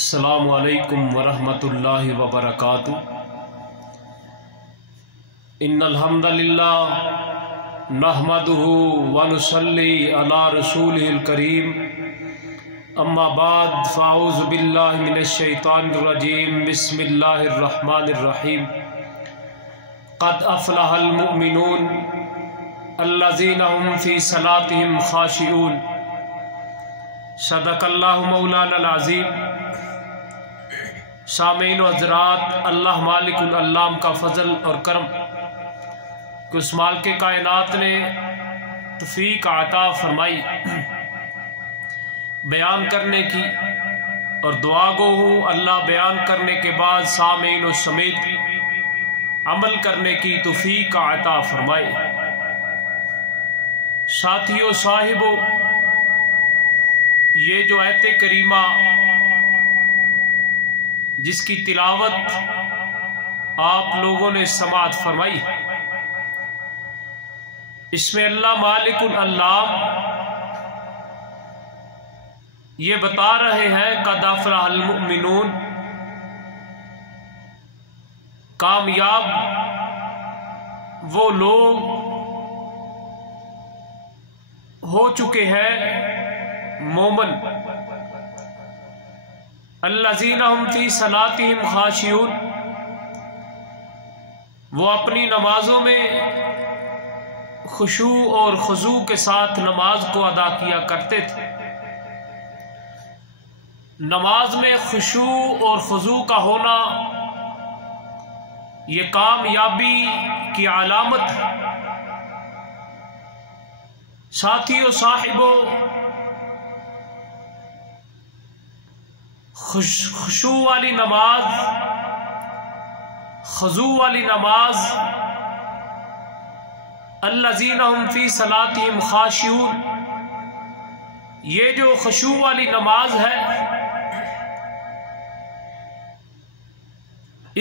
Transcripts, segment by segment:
السلام علیکم ورحمۃ اللہ وبرکاتہ۔ ان الحمد للہ نحمدہ ونصلی علی رسولہ الکریم، اما بعد فاعوذ باللہ من الشیطان الرجیم، بسم اللہ الرحمن الرحیم۔ قد افلح المؤمنون الذین هم فی صلاتهم خاشعون۔ صدق اللہ مولانا العظیم۔ سامعین و حضرات، اللہ مالک العلام کا فضل اور کرم کہ اس مالک کائنات نے توفیق عطا فرمائی بیان کرنے کی، اور دعا گو ہوں اللہ بیان کرنے کے بعد سامعین و سمیت عمل کرنے کی توفیق عطا فرمائے۔ ساتھیو، صاحبو، یہ جو آیت کریمہ جس کی تلاوت آپ لوگوں نے سماعت فرمائی، اس میں اللہ مالک العلام یہ بتا رہے ہیں قد افلح المؤمنون، کامیاب وہ لوگ ہو چکے ہیں مومن، الذین هم فی صلاتهم خاشعون، وہ اپنی نمازوں میں خشوع اور خضوع کے ساتھ نماز کو ادا کیا کرتے تھے۔ نماز میں خشوع اور خضوع کا ہونا یہ کامیابی کی علامت ہے۔ ساتھیو، صاحبو، خشوع والی نماز، خضوع والی نماز، الذین هم فی صلاتهم خاشعون، یہ جو خشوع والی نماز ہے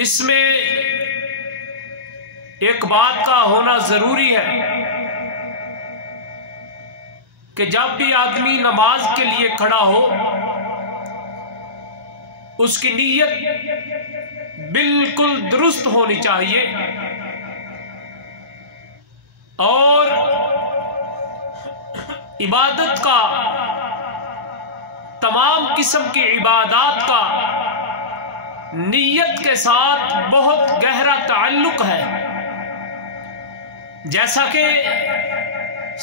اس میں ایک بات کا ہونا ضروری ہے کہ جب بھی آدمی نماز کے لیے کھڑا ہو اس کی نیت بالکل درست ہونی چاہیے، اور عبادت کا، تمام قسم کی عبادات کا نیت کے ساتھ بہت گہرا تعلق ہے۔ جیسا کہ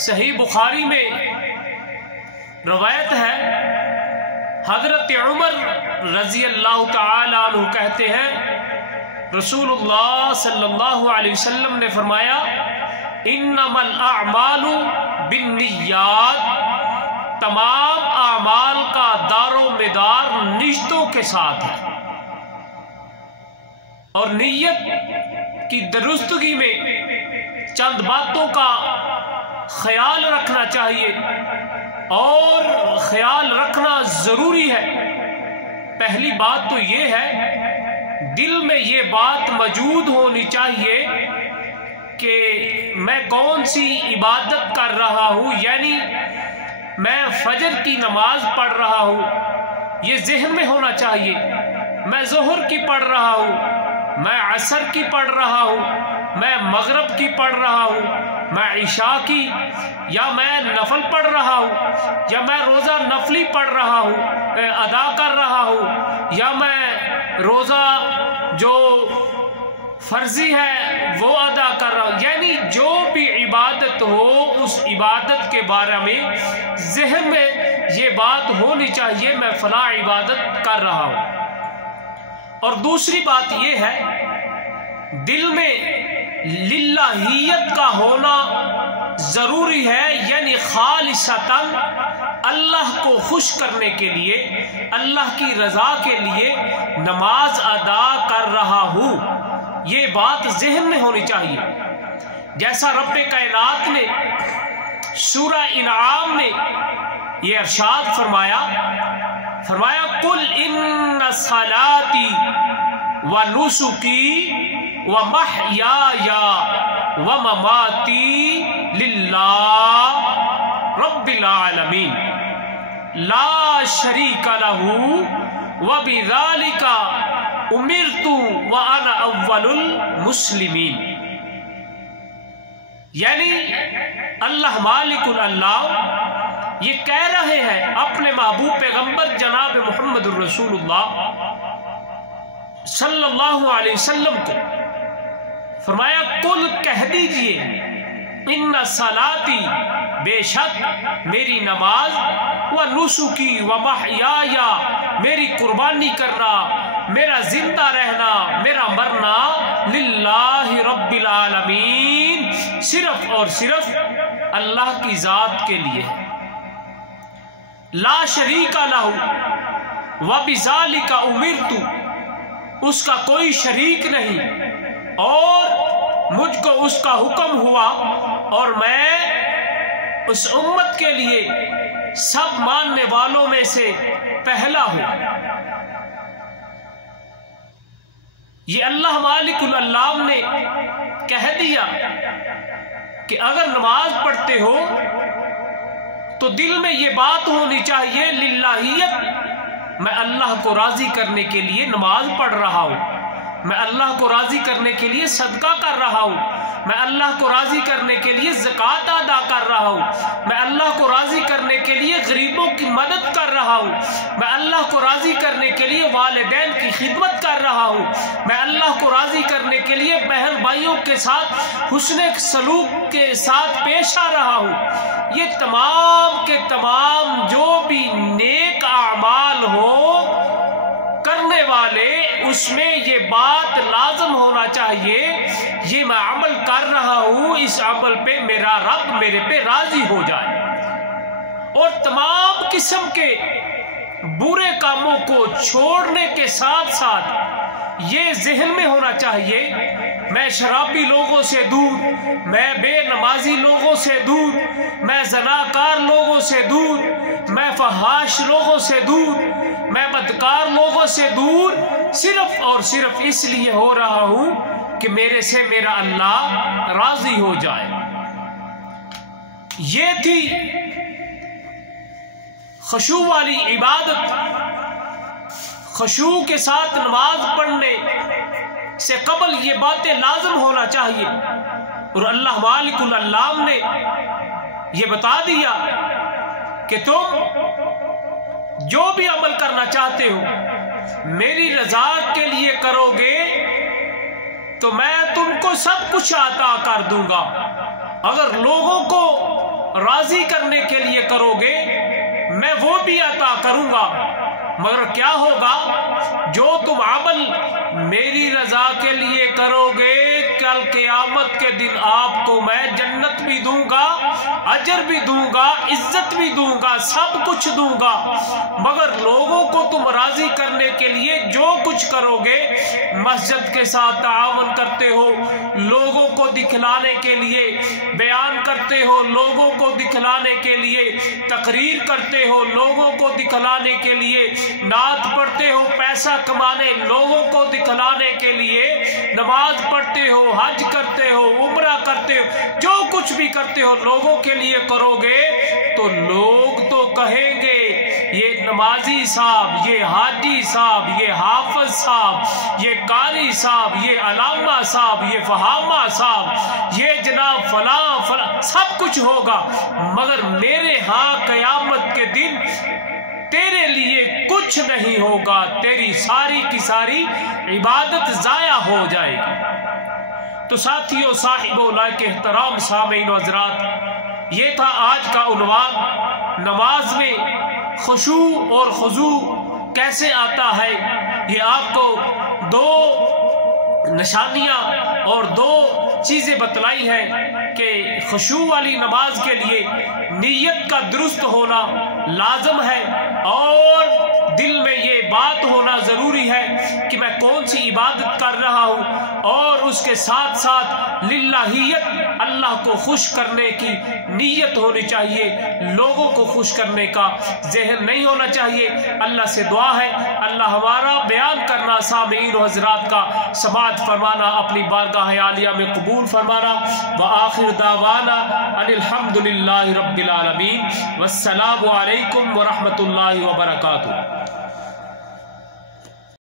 صحیح بخاری میں روایت ہے، حضرت عمر رضی اللہ تعالی عنہ کہتے ہیں رسول اللہ صلی اللہ علیہ وسلم نے فرمایا، انما الاعمال بالنیات، تمام اعمال کا دار و مدار نیتوں کے ساتھ ہے، اور نیت کی درستگی میں چند باتوں کا خیال رکھنا چاہیے، اور خیال رکھنا ضروری ہے۔ پہلی بات تو یہ ہے، دل میں یہ بات موجود ہونی چاہیے کہ میں کون سی عبادت کر رہا ہوں، یعنی میں فجر کی نماز پڑھ رہا ہوں، یہ ذہن میں ہونا چاہیے۔ میں ظہر کی پڑھ رہا ہوں، میں عصر کی پڑھ رہا ہوں، میں مغرب کی پڑھ رہا ہوں، میں عشاء کی، یا میں نفل پڑھ رہا ہوں، یا میں روزہ نفلی پڑھ رہا ہوں، ادا کر رہا ہوں، یا میں روزہ جو فرضی ہے وہ ادا کر رہا ہوں، یعنی جو بھی عبادت ہو اس عبادت کے بارے میں ذہن میں یہ بات ہونی چاہیے میں فلاں عبادت کر رہا ہوں۔ اور دوسری بات یہ ہے، دل میں للہیت کا ہونا ضروری ہے، یعنی خالصتاً اللہ کو خوش کرنے کے لیے، اللہ کی رضا کے لیے نماز ادا کر رہا ہوں، یہ بات ذہن میں ہونی چاہیے۔ جیسا رب کائنات نے سورہ انعام میں یہ ارشاد فرمایا، قل ان صلاتی و نسکی و محیای و مماتی للہ رب العالمین لا شریک لہ व बिज़ालिका उमिरतु व अना अव्वलुल मुस्लिमीन। यानी अल्लाह मालिकुल अल्लाह ये कह रहे हैं अपने महबूब पैगंबर जनाब मुहम्मद रसूलुल्लाह सल्लल्लाहु अलैहि वसल्लम को, फरमाया कुल कह दीजिए इन्ना सलाती बेशक मेरी नमाज, व नुसुकी व महयाया मेरी कुर्बानी करना, मेरा जिंदा रहना, मेरा मरना, लिल्लाहि रब्बिल आलमीन सिर्फ और सिर्फ अल्लाह की जात के लिए, ला शरीका लहू व बिज़ालिका उमिरतु, उसका कोई शरीक नहीं और मुझको उसका हुक्म हुआ और मैं उस उम्मत के लिए सब मानने वालों में से पहला हूं। ये अल्लाह मालिकुल अल्लाह ने कह दिया कि अगर नमाज पढ़ते हो तो दिल में ये बात होनी चाहिए लिल्लाहियत, मैं अल्लाह को राजी करने के लिए नमाज पढ़ रहा हूं, मैं अल्लाह को राजी करने के लिए सदका कर रहा हूं, मैं अल्लाह को राजी करने के लिए ज़कात अदा कर रहा हूं, मैं अल्लाह को राजी करने के लिए गरीबों की मदद कर रहा हूं, मैं अल्लाह को राजी करने के लिए वालिदैन की खिदमत कर रहा हूं, मैं अल्लाह को राजी करने के लिए बहन भाइयों के साथ हुस्न सलूक के साथ पेश आ रहा हूं। ये तमाम के तमाम जो भी नेक आमाल हो करने वाले, उसमें ये बात लाजम होना चाहिए ये मैं अमल कर रहा हूं, इस अमल पे मेरा रब मेरे पे राजी हो जाए। और तमाम किस्म के बुरे कामों को छोड़ने के साथ साथ ये ज़हन में होना चाहिए मैं शराबी लोगों से दूर, मैं बेनमाजी लोगों से दूर, मैं ज़नाकार लोगों से दूर, मैं फहाश लोगों से दूर, मैं बदकार लोगों से दूर, सिर्फ और सिर्फ इसलिए हो रहा हूं कि मेरे से मेरा अल्लाह राजी हो जाए। ये थी खुशू वाली इबादत। खुशू के साथ नमाज पढ़ने से कबल ये बातें लाजम होना चाहिए। और अल्लाह मालिकुल अल्लाह ने ये बता दिया कि तुम जो भी अमल करना चाहते हो मेरी रजा के लिए करोगे तो मैं तुमको सब कुछ अता कर दूंगा। अगर लोगों को राजी करने के लिए करोगे मैं वो भी अता करूंगा, मगर क्या होगा, जो तुम अमल मेरी रजा के लिए करोगे कल क़यामत के दिन आपको मैं जन्नत भी दूंगा, अजर भी दूंगा, इज्जत भी दूंगा, सब कुछ दूंगा। मगर लोगों को तुम राजी करने के लिए जो कुछ करोगे, मस्जिद के साथ ताआवन करते हो, लोगों को दिखलाने के लिए बयान करते हो, लोगों को दिखलाने के लिए तकरीर करते हो, लोगों को दिखलाने के लिए नात पढ़ते हो, पैसा कमाने लोगों को दिखलाने के लिए नमाज पढ़ते हो, हज करते हो, उम्रा करते हो, जो कुछ भी करते हो लोगों के लिए करोगे तो लोग तो कहेंगे ये नमाजी साहब, ये हाजी साहब, ये हाफिज साहब, ये कारी साहब, ये अलामा साहब, ये फहामा साहब, ये जनाब फला फला, सब कुछ होगा, मगर मेरे यहाँ क़यामत के दिन तेरे लिए कुछ नहीं होगा, तेरी सारी की सारी इबादत जाया हो जाएगी। तो साथियों, साहिबो लायक एहतराम सामीन व हज़रात, ये था आज का उन्वान। नमाज में खुशू और खुजू कैसे आता है, ये आपको दो निशानियां और दो चीजें बतलाई हैं कि खुशू वाली नमाज के लिए नीयत का दुरुस्त होना लाजम है और दिल में ये बात होना जरूरी है कि मैं कौन सी इबादत कर रहा हूँ, और उसके साथ साथ लिल्लाहियत, अल्लाह को खुश करने की नीयत होनी चाहिए, लोगों को खुश करने का ज़हन नहीं होना चाहिए। अल्लाह से दुआ है अल्लाह हमारा बयान करना सामीन व हज़रात का समाअत फरमाना अपनी बारगाह आलिया में कबूल फरमाना। व आखिर दावाना अनिल हम्दुलिल्लाहि रब्बिल आलमीन। वस्सलामु अलैकुम व रहमतुल्लाहि व बरकातुहू।